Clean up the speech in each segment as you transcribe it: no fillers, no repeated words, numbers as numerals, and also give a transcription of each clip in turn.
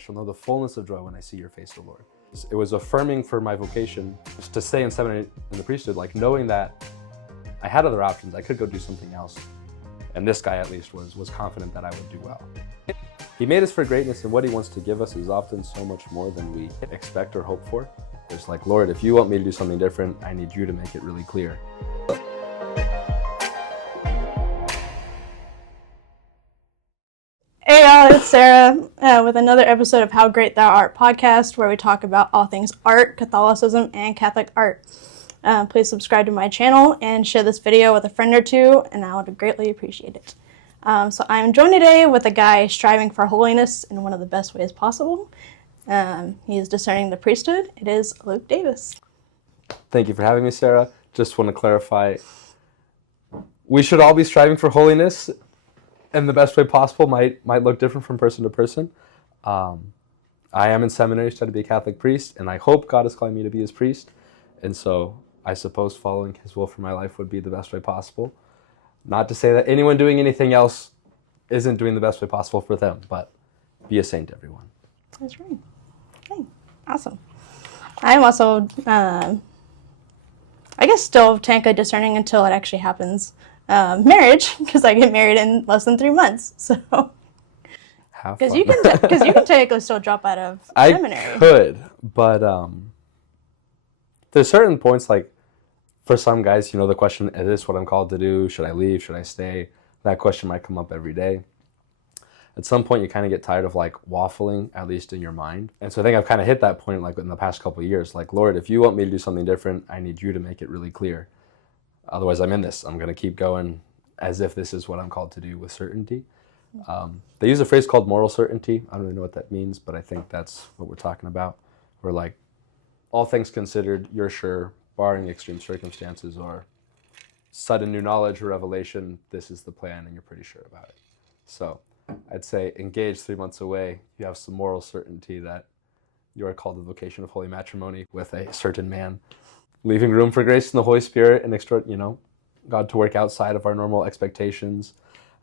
shall know the fullness of joy when I see your face, O Lord. It was affirming for my vocation to stay in seminary in the priesthood, like knowing that I had other options. I could go do something else. And this guy at least was confident that I would do well. He made us for greatness, and what he wants to give us is often so much more than we expect or hope for. It's like, Lord, if you want me to do something different, I need you to make it really clear. Hey y'all, it's Sarah with another episode of How Great Thou Art podcast, where we talk about all things art, Catholicism, and Catholic art. Please subscribe to my channel and share this video with a friend or two, and I would greatly appreciate it. So I'm joined today with a guy striving for holiness in one of the best ways possible. He is discerning the priesthood. It is Luke Davis. Thank you for having me, Sarah. Just want to clarify, we should all be striving for holiness, and the best way possible might look different from person to person. I am in seminary studying to be a Catholic priest, and I hope God is calling me to be his priest. And so I suppose following his will for my life would be the best way possible. Not to say that anyone doing anything else isn't doing the best way possible for them, but be a saint, everyone. That's right. Okay, awesome. I'm also, I guess, still technically discerning until it actually happens. Marriage, because I get married in less than 3 months. So, because you can technically still drop out of seminary. I could, but there's certain points, like for some guys, the question, is this what I'm called to do? Should I leave? Should I stay? That question might come up every day. At some point, you kind of get tired of like waffling, at least in your mind. And so I think I've kind of hit that point like in the past couple of years. Like, Lord, if you want me to do something different, I need you to make it really clear. Otherwise, I'm in this. I'm going to keep going as if this is what I'm called to do with certainty. They use a phrase called moral certainty. I don't really know what that means, but I think that's what we're talking about. We're like, all things considered, you're sure, barring extreme circumstances or sudden new knowledge or revelation, this is the plan and you're pretty sure about it. So I'd say engaged 3 months away, you have some moral certainty that you are called to the vocation of holy matrimony with a certain man, leaving room for grace and the Holy Spirit and God to work outside of our normal expectations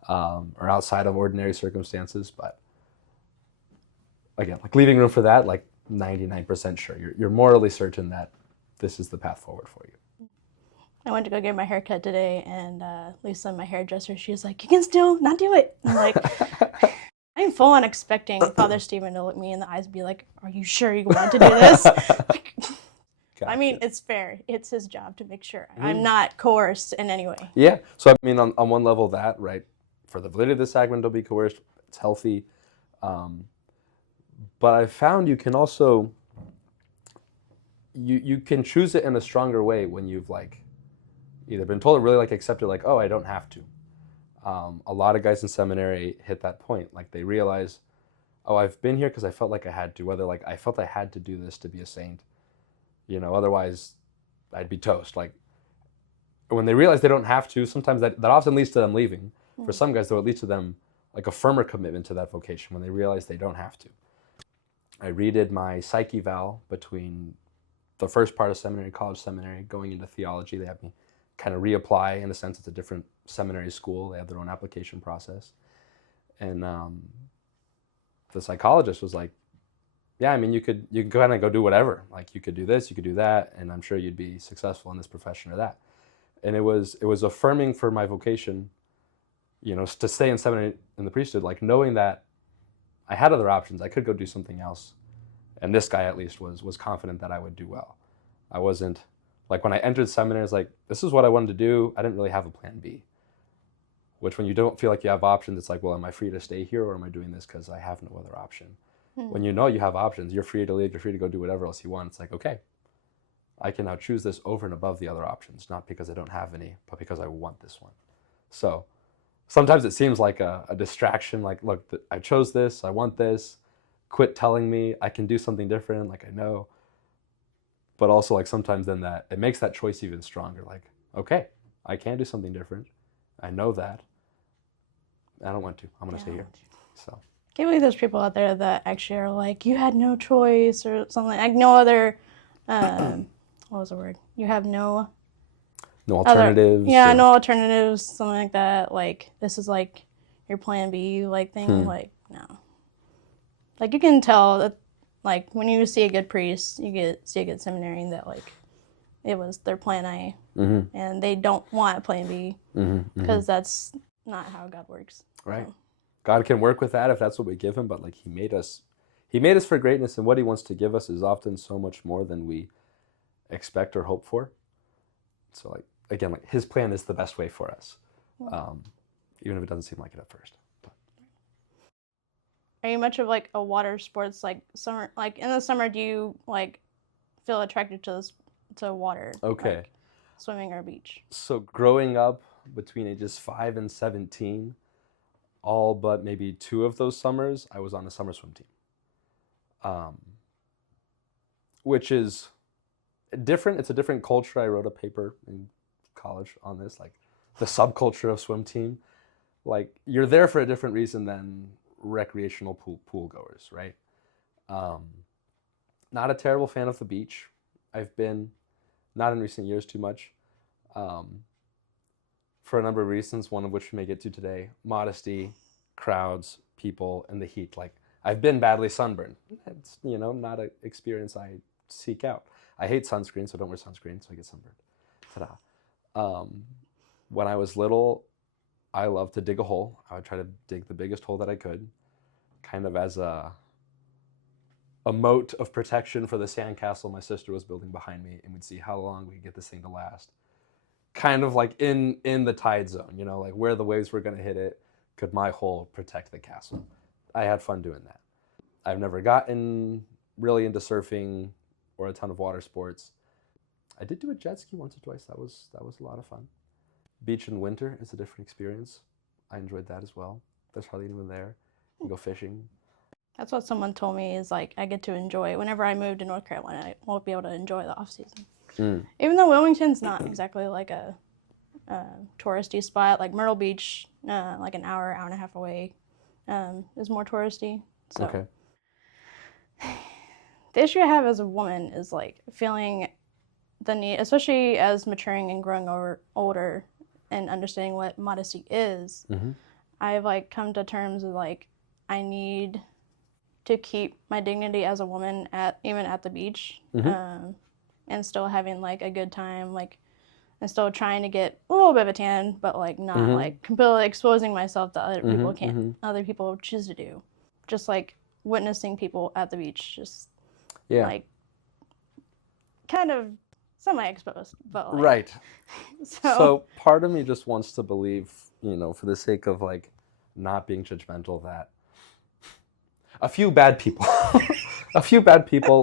or outside of ordinary circumstances. But again, like leaving room for that, like 99% sure. You're morally certain that this is the path forward for you. I went to go get my hair cut today, and Lisa, my hairdresser, she was like, you can still not do it. I'm like, I'm full on expecting Father Stephen to look me in the eyes and be like, are you sure you want to do this? Like, gotcha. I mean, it's fair. It's his job to make sure I'm not coerced in any way. Yeah. So, I mean, on one level that, right, for the validity of the sacrament, don't be coerced. It's healthy. But I found you can also, you can choose it in a stronger way when you've like either been told or really like accepted, like, oh, I don't have to. A lot of guys in seminary hit that point. Like they realize, oh, I've been here because I felt like I had to, whether like I felt I had to do this to be a saint. Otherwise I'd be toast. Like when they realize they don't have to, sometimes that often leads to them leaving. For some guys, though, it leads to them like a firmer commitment to that vocation when they realize they don't have to. I redid my psych eval between the first part of seminary, college seminary, going into theology. They have me kind of reapply. In a sense, it's a different seminary school. They have their own application process. And the psychologist was like, yeah, I mean, you can kind of go do whatever. Like you could do this, you could do that, and I'm sure you'd be successful in this profession or that. And it was affirming for my vocation, to stay in seminary in the priesthood, like knowing that I had other options. I could go do something else. And this guy at least was confident that I would do well. I wasn't, like when I entered seminary, it's like, this is what I wanted to do. I didn't really have a plan B. Which when you don't feel like you have options, it's like, well, am I free to stay here or am I doing this because I have no other option? When you know you have options, you're free to leave, you're free to go do whatever else you want. It's like, okay, I can now choose this over and above the other options, not because I don't have any, but because I want this one. So sometimes it seems like a distraction, like, look, I chose this, I want this, quit telling me I can do something different, like I know. But also like sometimes then that, it makes that choice even stronger, like, okay, I can do something different. I know that. I don't want to, I'm gonna stay here, so. I can't believe there's people out there that actually are like, you had no choice or something, like no other, what was the word? You have no alternatives. No alternatives, something like that. Like, this is like your plan B, like thing. Like, no. like you can tell that, like when you see a good priest, see a good seminarian that like it was their plan A, and they don't want a plan B, because that's not how God works. Right. So. God can work with that if that's what we give him, but like he made us for greatness, and what he wants to give us is often so much more than we expect or hope for. So like, again, like his plan is the best way for us, even if it doesn't seem like it at first. Are you much of like a water sports, like summer, like in the summer, do you like feel attracted to water? Okay. Like swimming or beach? So growing up between ages 5 and 17, all but maybe 2 of those summers, I was on the summer swim team, which is different. It's a different culture. I wrote a paper in college on this, like the subculture of swim team. Like you're there for a different reason than recreational pool goers, right? Not a terrible fan of the beach. I've been, not in recent years too much, for a number of reasons, one of which we may get to today. Modesty, crowds, people, and the heat. Like I've been badly sunburned. It's, not an experience I seek out. I hate sunscreen, so don't wear sunscreen, so I get sunburned. Ta-da. When I was little, I loved to dig a hole. I would try to dig the biggest hole that I could, kind of as a moat of protection for the sandcastle my sister was building behind me, and we'd see how long we could get this thing to last. Kind of like in the tide zone, like where the waves were going to hit it, could my hole protect the castle? I had fun doing that. I've never gotten really into surfing or a ton of water sports. I did do a jet ski once or twice. That was a lot of fun. Beach in winter is a different experience. I enjoyed that as well. There's hardly anyone there. You go fishing. That's what someone told me, is like I get to enjoy, whenever I move to North Carolina, I won't be able to enjoy the off season. Even though Wilmington's not exactly like a touristy spot, like Myrtle Beach, like an hour and a half away, is more touristy. So. Okay. The issue I have as a woman is like feeling the need, especially as maturing and growing older and understanding what modesty is. I've like come to terms with like I need to keep my dignity as a woman even at the beach, and still having like a good time, like and still trying to get a little bit of a tan, but like not like completely exposing myself to other people choose to do. Just like witnessing people at the beach, just like kind of semi-exposed, but like, right. So part of me just wants to believe, for the sake of like not being judgmental, that a few bad people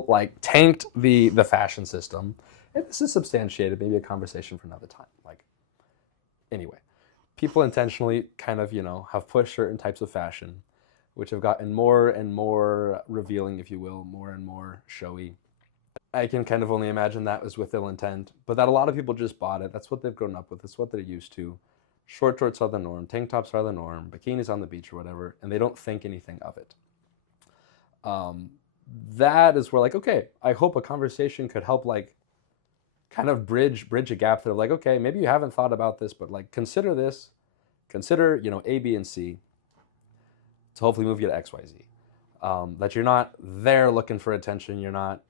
like tanked the fashion system. And this is substantiated, maybe a conversation for another time. Like, anyway, people intentionally kind of, have pushed certain types of fashion, which have gotten more and more revealing, if you will, more and more showy. I can kind of only imagine that was with ill intent, but that a lot of people just bought it. That's what they've grown up with. It's what they're used to. Short shorts are the norm. Tank tops are the norm. Bikinis on the beach or whatever, and they don't think anything of it. That is where, like, okay, I hope a conversation could help, like, kind of bridge a gap that, like, okay, maybe you haven't thought about this, but like consider this, consider A, B, and C to hopefully move you to X, Y, Z. That you're not there looking for attention, you're not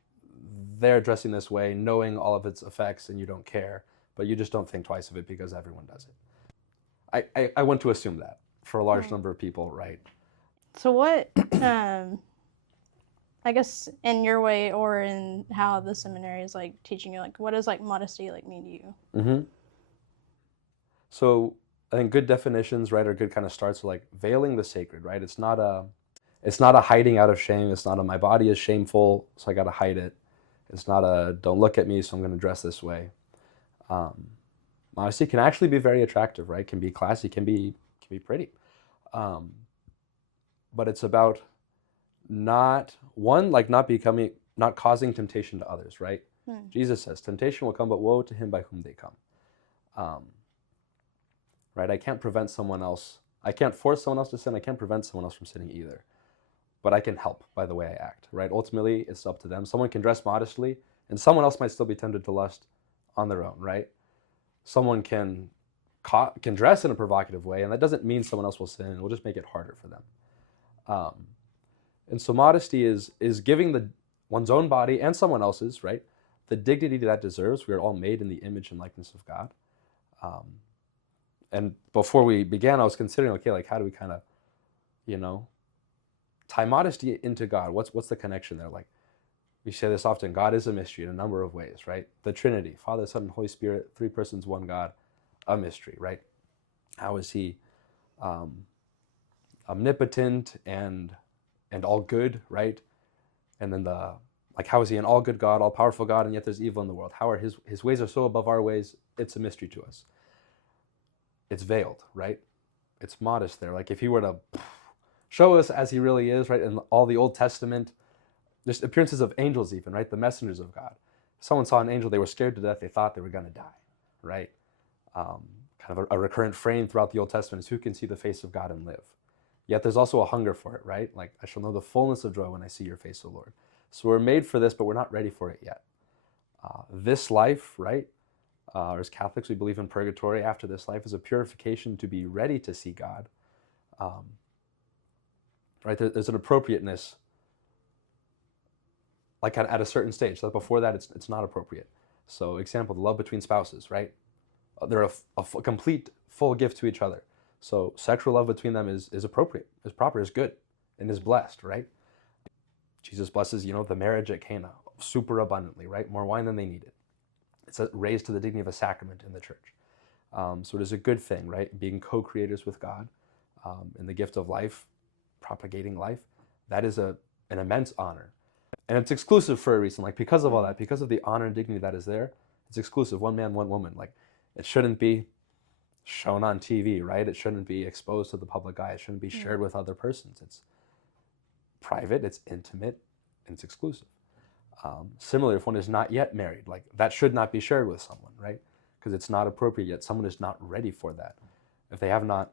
there dressing this way, knowing all of its effects, and you don't care, but you just don't think twice of it because everyone does it. I want to assume that for a large number of people, right? So what, I guess in your way or in how the seminary is like teaching you, like what does like modesty like mean to you? So I think good definitions, right, are good kind of starts with like veiling the sacred, right? It's not a hiding out of shame. It's not a my body is shameful, so I got to hide it. It's not a don't look at me, so I'm going to dress this way. Modesty can actually be very attractive, right? Can be classy, can be pretty. But it's about not causing temptation to others, right? Jesus says, temptation will come, but woe to him by whom they come. Right? I can't prevent someone else. I can't force someone else to sin. I can't prevent someone else from sinning either. But I can help by the way I act, right? Ultimately, it's up to them. Someone can dress modestly, and someone else might still be tempted to lust on their own, right? Someone can dress in a provocative way, and that doesn't mean someone else will sin. It will just make it harder for them. And so modesty is giving one's own body and someone else's, right, the dignity that deserves. We are all made in the image and likeness of God. And before we began, I was considering, okay, like how do we kind of, tie modesty into God? What's the connection there? Like we say this often, God is a mystery in a number of ways, right? The Trinity, Father, Son, and Holy Spirit, 3 persons, 1 God, a mystery, right? How is he omnipotent and all good, right? And then how is he an all good God, all powerful God, and yet there's evil in the world? How are his ways are so above our ways? It's a mystery to us. It's veiled, right? It's modest there. Like if he were to show us as he really is, right, in all the Old Testament, there's appearances of angels even, right? The messengers of God. If someone saw an angel, they were scared to death. They thought they were going to die, right? Kind of a recurrent frame throughout the Old Testament is who can see the face of God and live. Yet there's also a hunger for it, right? Like, I shall know the fullness of joy when I see your face, O Lord. So we're made for this, but we're not ready for it yet. This life, right? Or as Catholics, we believe in purgatory. After this life is a purification to be ready to see God. Right? There's an appropriateness, like at a certain stage. So before that, it's not appropriate. So, example, the love between spouses, right? They're a complete, full gift to each other. So sexual love between them is appropriate, is proper, is good, and is blessed, right? Jesus blesses, the marriage at Cana super abundantly, right? More wine than they needed. It's raised to the dignity of a sacrament in the church. So it is a good thing, right? Being co-creators with God in the gift of life, propagating life, that is an immense honor. And it's exclusive for a reason, like because of all that, because of the honor and dignity that is there, it's exclusive, 1 man, 1 woman. Like it shouldn't be shown on TV, right? It shouldn't be exposed to the public eye. It shouldn't be shared with other persons. It's private, it's intimate, and it's exclusive. Similarly, if one is not yet married, like that should not be shared with someone, right? Because it's not appropriate yet. Someone is not ready for that. If they have not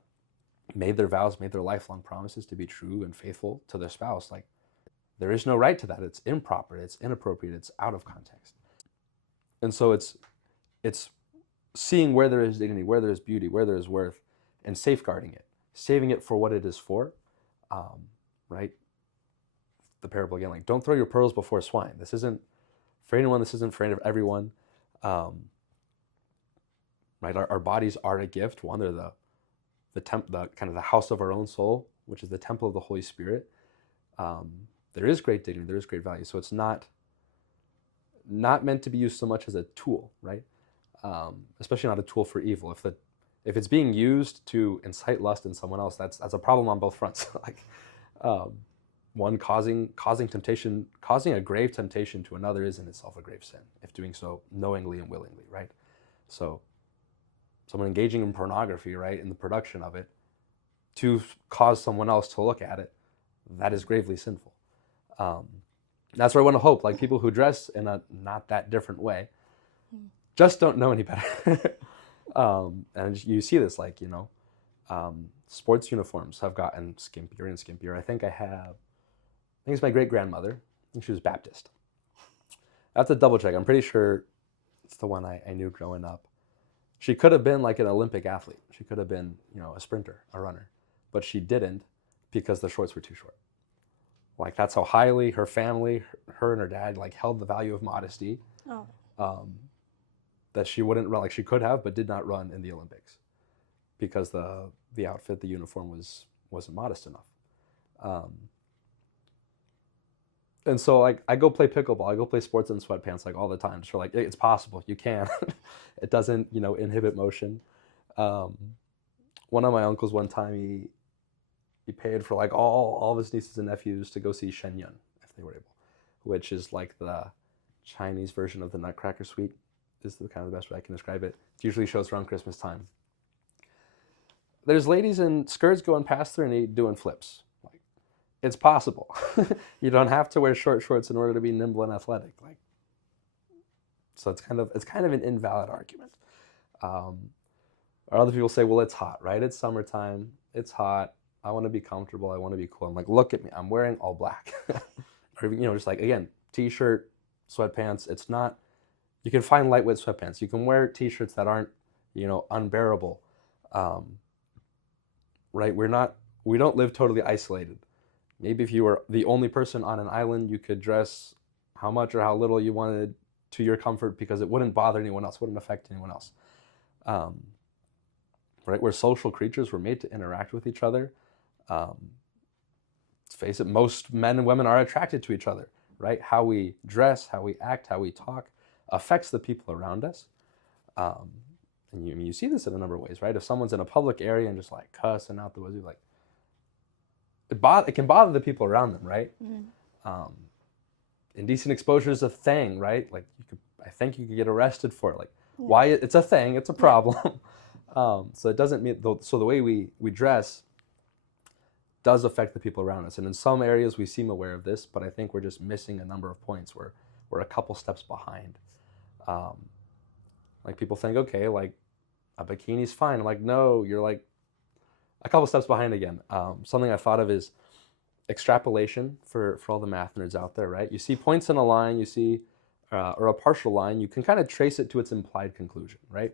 made their vows, made their lifelong promises to be true and faithful to their spouse, like there is no right to that. It's improper, it's inappropriate, it's out of context. And so it's seeing where there is dignity, where there is beauty, where there is worth, and safeguarding it, saving it for what it is for, right? The parable again, like don't throw your pearls before swine. This isn't for anyone. This isn't for everyone. Right? Our bodies are a gift. One, they're the kind of the house of our own soul, which is the temple of the Holy Spirit. There is great dignity. There is great value. So it's not meant to be used so much as a tool, right? Especially not a tool for evil. If it's being used to incite lust in someone else, that's a problem on both fronts. Like one causing temptation, causing a grave temptation to another is in itself a grave sin, if doing so knowingly and willingly, right? So someone engaging in pornography, right, in the production of it, to cause someone else to look at it, that is gravely sinful. That's where I want to hope, like people who dress in a not that different way, just don't know any better. And you see this, like, sports uniforms have gotten skimpier and skimpier. I think it's my great-grandmother. I think she was Baptist. I have to double check. I'm pretty sure it's the one I knew growing up. She could have been like an Olympic athlete. She could have been, a sprinter, a runner. But she didn't because the shorts were too short. Like that's how highly her family, her and her dad, like held the value of modesty. Oh. That she wouldn't run, like she could have, but did not run in the Olympics because the outfit, the uniform wasn't modest enough. And so like I go play pickleball, I go play sports in sweatpants like all the time. So like it's possible, you can. It doesn't, inhibit motion. One of my uncles one time he paid for like all of his nieces and nephews to go see Shen Yun if they were able, which is like the Chinese version of the Nutcracker Suite. Is the kind of the best way I can describe it. It usually shows around Christmas time. There's ladies in skirts going past there and doing flips. Like, it's possible. You don't have to wear short shorts in order to be nimble and athletic. Like, so it's kind of an invalid argument. Or other people say, well, it's hot, right? It's summertime. It's hot. I want to be comfortable. I want to be cool. I'm like, look at me. I'm wearing all black. Or just like again, t-shirt, sweatpants. It's not. You can find lightweight sweatpants. You can wear t-shirts that aren't, unbearable. Right? We don't live totally isolated. Maybe if you were the only person on an island, you could dress how much or how little you wanted to your comfort because it wouldn't bother anyone else, wouldn't affect anyone else. Right? We're social creatures. We're made to interact with each other. Let's face it, most men and women are attracted to each other, right? How we dress, how we act, how we talk affects the people around us. And you see this in a number of ways, right? If someone's in a public area and just like cussing out the woods, like it can bother the people around them, right? Mm-hmm. Indecent exposure is a thing, right? Like I think you could get arrested for it. Like why it's a thing, it's a problem. So it doesn't mean so the way we dress does affect the people around us, and in some areas we seem aware of this, but I think we're just missing a number of points where we're a couple steps behind. Like people think, okay, like a bikini's fine. I'm like, no, you're like a couple steps behind again. Something I thought of is extrapolation for all the math nerds out there, right? You see points in a line, you see, or a partial line, you can kind of trace it to its implied conclusion, right?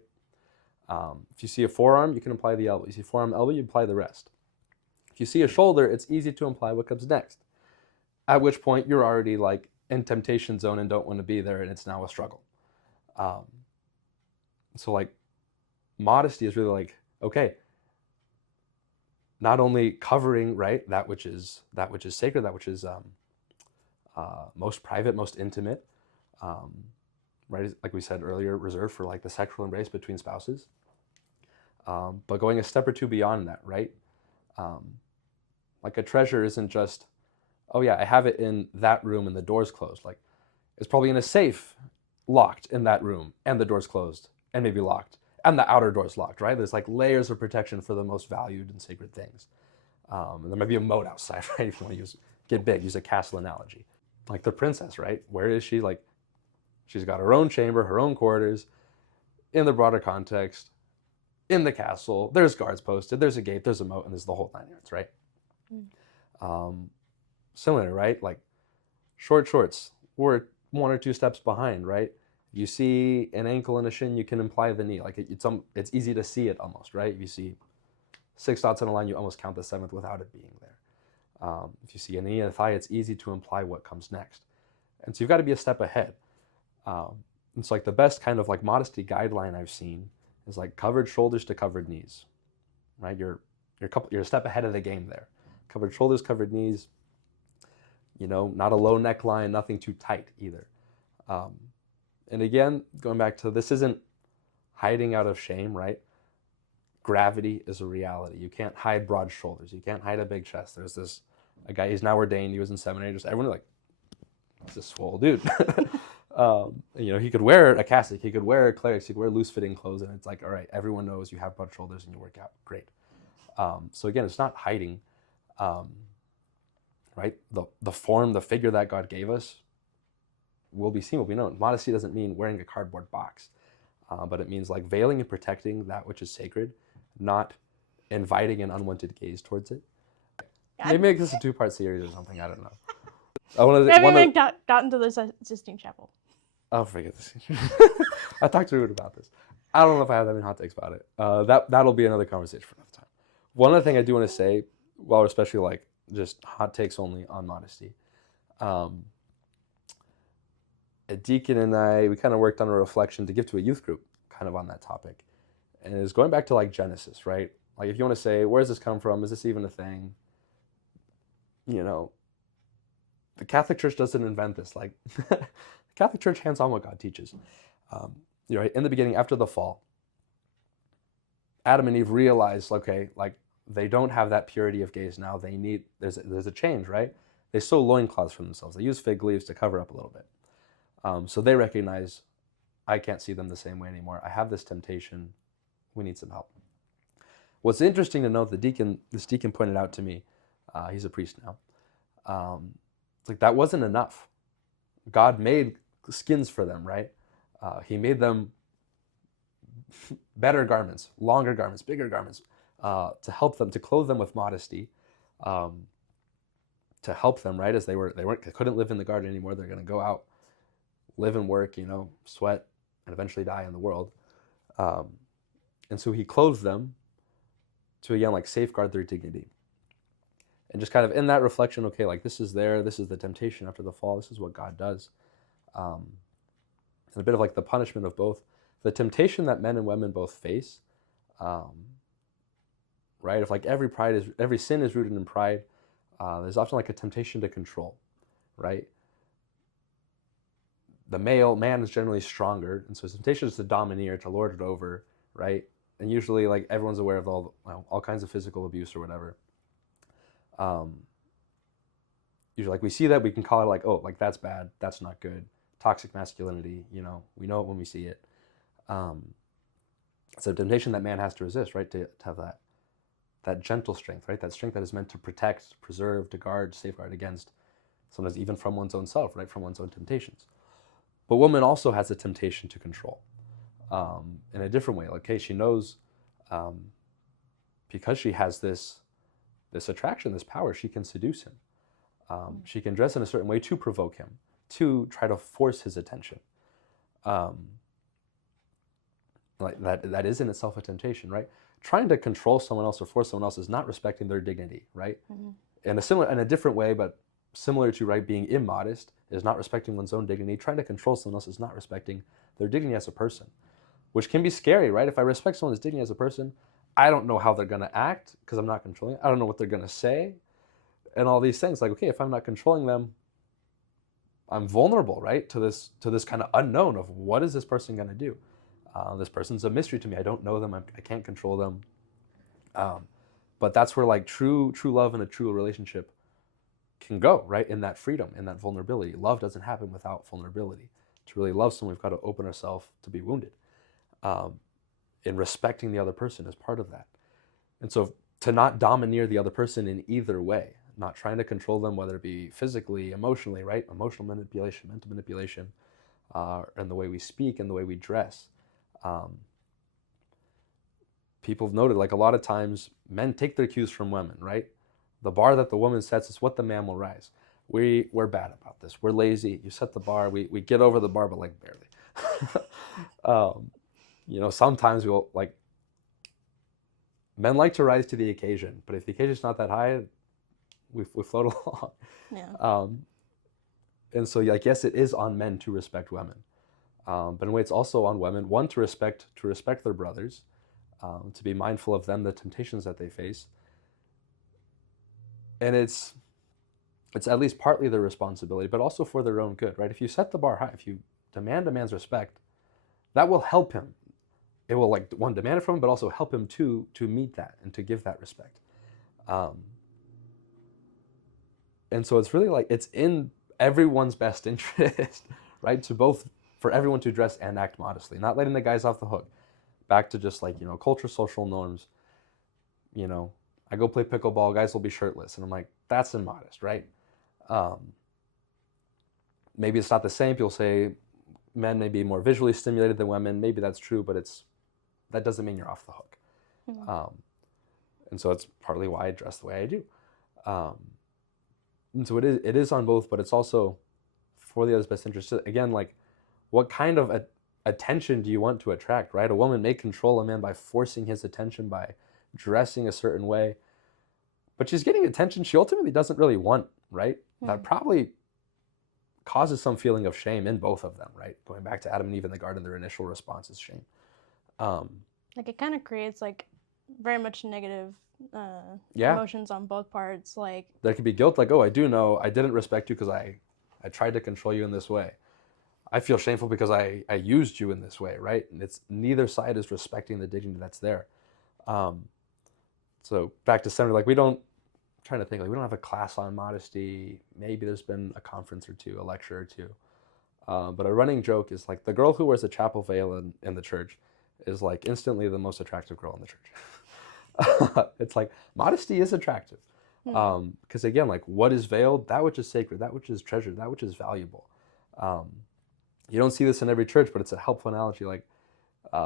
If you see a forearm, you can imply the elbow. You see forearm, elbow, you imply the rest. If you see a shoulder, it's easy to imply what comes next. At which point you're already like in temptation zone and don't want to be there, and it's now a struggle. So like modesty is really like, okay, not only covering, right, that which is sacred, that which is most private, most intimate, right, like we said earlier, reserved for like the sexual embrace between spouses, but going a step or two beyond that, right? Like a treasure isn't just, oh yeah, I have it in that room and the door's closed. Like it's probably in a safe locked in that room and the door's closed and maybe locked and the outer door's locked, right? There's like layers of protection for the most valued and sacred things. And there might be a moat outside, right? If you want to get big, use a castle analogy. Like the princess, right? Where is she? Like she's got her own chamber, her own quarters in the broader context, in the castle. There's guards posted, there's a gate, there's a moat, and there's the whole 9 yards, right? Similar, right? Like short shorts, we're 1 or 2 steps behind, right? You see an ankle and a shin, you can imply the knee. Like it's easy to see it almost, right? If you see 6 dots on a line, you almost count the 7th without it being there. If you see a knee and a thigh, it's easy to imply what comes next. And so you've got to be a step ahead. It's like the best kind of like modesty guideline I've seen is like covered shoulders to covered knees, right? You're a step ahead of the game there. Covered shoulders, covered knees, not a low neckline, nothing too tight either. And again, going back to this isn't hiding out of shame, right? Gravity is a reality. You can't hide broad shoulders. You can't hide a big chest. There's a guy, he's now ordained, he was in seminary, just everyone like, it's a swole dude. He could wear a cassock, he could wear clerics, he could wear loose-fitting clothes, and it's like, all right, everyone knows you have broad shoulders and you work out. Great. So again, it's not hiding, right? The form, the figure that God gave us will be seen, will be known. Modesty doesn't mean wearing a cardboard box, but it means like veiling and protecting that which is sacred, not inviting an unwanted gaze towards it. Maybe make this a 2-part series or something, I don't know. Maybe got into this Sistine Chapel. Oh, forget this. I talked to Ruud about this. I don't know if I have that many hot takes about it. That'll be another conversation for another time. One other thing I do want to say, well, especially like just hot takes only on modesty. A deacon and I, we kind of worked on a reflection to give to a youth group kind of on that topic. And it's going back to like Genesis, right? Like if you want to say, where does this come from? Is this even a thing? The Catholic Church doesn't invent this. Like the Catholic Church hands on what God teaches. In the beginning, after the fall, Adam and Eve realized, okay, like they don't have that purity of gaze now. There's a change, right? They sew loincloths for themselves. They use fig leaves to cover up a little bit. So they recognize, I can't see them the same way anymore. I have this temptation. We need some help. What's interesting to note, this deacon pointed out to me, he's a priest now, it's like that wasn't enough. God made skins for them, right? He made them better garments, longer garments, bigger garments, to help them, to clothe them with modesty, to help them, right? As they couldn't live in the garden anymore. They're going to go out, live and work, sweat, and eventually die in the world. And so he clothed them to, again, like safeguard their dignity. And just kind of in that reflection, okay, like this is the temptation after the fall, this is what God does. And a bit of like the punishment of both. The temptation that men and women both face, right? If like every sin is rooted in pride, there's often like a temptation to control, right? The man is generally stronger, and so his temptation is to domineer, to lord it over, right? And usually, like everyone's aware of all kinds of physical abuse or whatever. Usually, like we see that, we can call it like, oh, like that's bad, that's not good, toxic masculinity. We know it when we see it. It's a temptation that man has to resist, right? To have that gentle strength, right? That strength that is meant to protect, preserve, to guard, safeguard against, sometimes even from one's own self, right? From one's own temptations. But woman also has a temptation to control in a different way. Like, okay, she knows because she has this attraction, this power, she can seduce him. She can dress in a certain way to provoke him, to try to force his attention. Like that is in itself a temptation, right? Trying to control someone else or force someone else is not respecting their dignity, right? Mm-hmm. In a different way, but similar to, right, being immodest is not respecting one's own dignity. Trying to control someone else is not respecting their dignity as a person, which can be scary, right? If I respect someone's dignity as a person, I don't know how they're going to act because I'm not controlling it. I don't know what they're going to say and all these things. Like, okay, if I'm not controlling them, I'm vulnerable, right, to this kind of unknown of what is this person going to do. This person's a mystery to me. I don't know them. I can't control them. But that's where like true love and a true relationship can go, right? In that freedom, in that vulnerability. Love doesn't happen without vulnerability. To really love someone, we've got to open ourselves to be wounded. And respecting the other person is part of that. And so to not domineer the other person in either way, not trying to control them, whether it be physically, emotionally, right? Emotional manipulation, mental manipulation, and the way we speak and the way we dress. People have noted, like a lot of times men take their cues from women, right? The bar that the woman sets is what the man will rise. We're bad about this. We're lazy. You set the bar. We get over the bar, but like barely. Sometimes we'll like, men like to rise to the occasion, but if the occasion's not that high, we float along. Yeah. And so like, yes, it is on men to respect women. But in a way, it's also on women, one, to respect their brothers, to be mindful of them, the temptations that they face. And it's at least partly their responsibility, but also for their own good, right? If you set the bar high, if you demand a man's respect, that will help him. It will, like, one, demand it from him, but also help him to meet that and to give that respect. And so it's really like, it's in everyone's best interest, right? For everyone to dress and act modestly, not letting the guys off the hook. Back to just like, culture, social norms. I go play pickleball, guys will be shirtless. And I'm like, that's immodest, right? Maybe it's not the same. People say men may be more visually stimulated than women. Maybe that's true, but that doesn't mean you're off the hook. Mm-hmm. And so it's partly why I dress the way I do. And so it is on both, but it's also for the other's best interest. Again, like, what kind of attention do you want to attract, right? A woman may control a man by forcing his attention, by dressing a certain way, but she's getting attention she ultimately doesn't really want, right? Mm-hmm. That probably causes some feeling of shame in both of them, right? Going back to Adam and Eve in the garden, their initial response is shame. Like, it kind of creates like very much negative emotions on both parts. Like, there could be guilt, like, oh, I do know I didn't respect you because I tried to control you in this way. I feel shameful because I used you in this way, right? And it's neither side is respecting the dignity that's there. So back to seminary, like, we don't have a class on modesty. Maybe there's been a conference or two, a lecture or two. But a running joke is like, the girl who wears a chapel veil in the church is like instantly the most attractive girl in the church. It's like, modesty is attractive. Because again, like, what is veiled? That which is sacred, that which is treasured, that which is valuable. You don't see this in every church, but it's a helpful analogy. Like,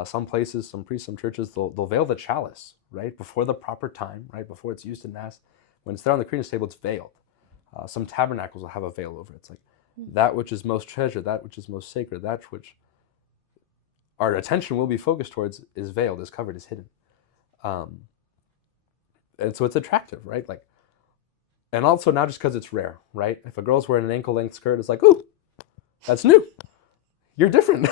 some places, some priests, some churches, they'll veil the chalice, right? Before the proper time, right? Before it's used in Mass. When it's there on the Credence table, it's veiled. Some tabernacles will have a veil over it. It's like, that which is most treasured, that which is most sacred, that which our attention will be focused towards is veiled, is covered, is hidden. And so it's attractive, right? Like, And also not just because it's rare, right? If a girl's wearing an ankle-length skirt, it's like, ooh, that's new. You're different.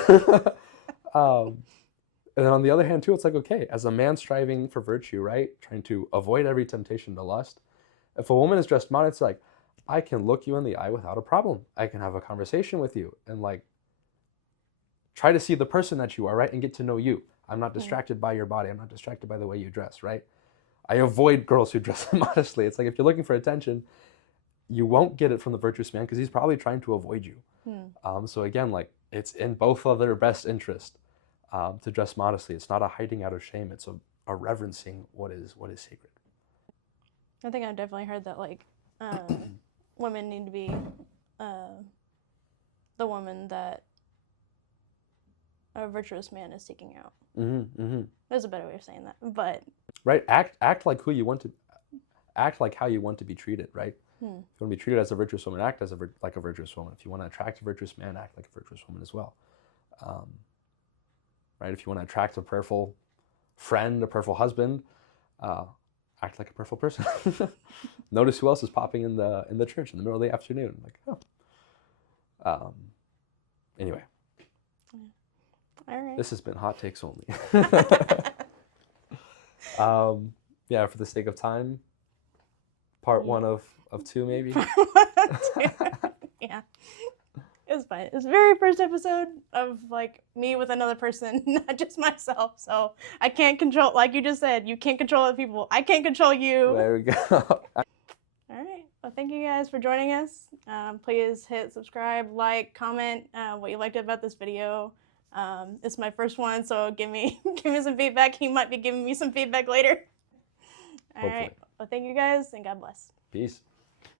And then on the other hand, too, it's like, okay, as a man striving for virtue, right? Trying to avoid every temptation to lust. If a woman is dressed modest, it's like, I can look you in the eye without a problem. I can have a conversation with you and like try to see the person that you are, right? And get to know you. I'm not distracted by your body. I'm not distracted by the way you dress, right? I avoid girls who dress modestly. It's like, if you're looking for attention, you won't get it from the virtuous man because he's probably trying to avoid you. So again, like, it's in both of their best interest to dress modestly. It's not a hiding out of shame. It's a reverencing what is sacred. I think I've definitely heard that, like, women need to be the woman that a virtuous man is seeking out. There's a better way of saying that, but right. Act like who you want to. Act like how you want to be treated, right? If you want to be treated as a virtuous woman, act as like a virtuous woman. If you want to attract a virtuous man, act like a virtuous woman as well. Right? If you want to attract a prayerful friend, a prayerful husband, act like a prayerful person. Notice who else is popping in the church in the middle of the afternoon. Like, oh. Anyway. All right. This has been Hot Takes Only. Yeah, for the sake of time, part 1 of 2 maybe. Yeah. It was fine. It's the very first episode of, like, me with another person, not just myself. So I can't control, like you just said, you can't control other people. I can't control you. There we go. All right. Well, thank you guys for joining us. Please hit subscribe, like, comment what you liked about this video. It's my first one, so give me some feedback. He might be giving me some feedback later. All right. Well, thank you guys, and God bless. Peace.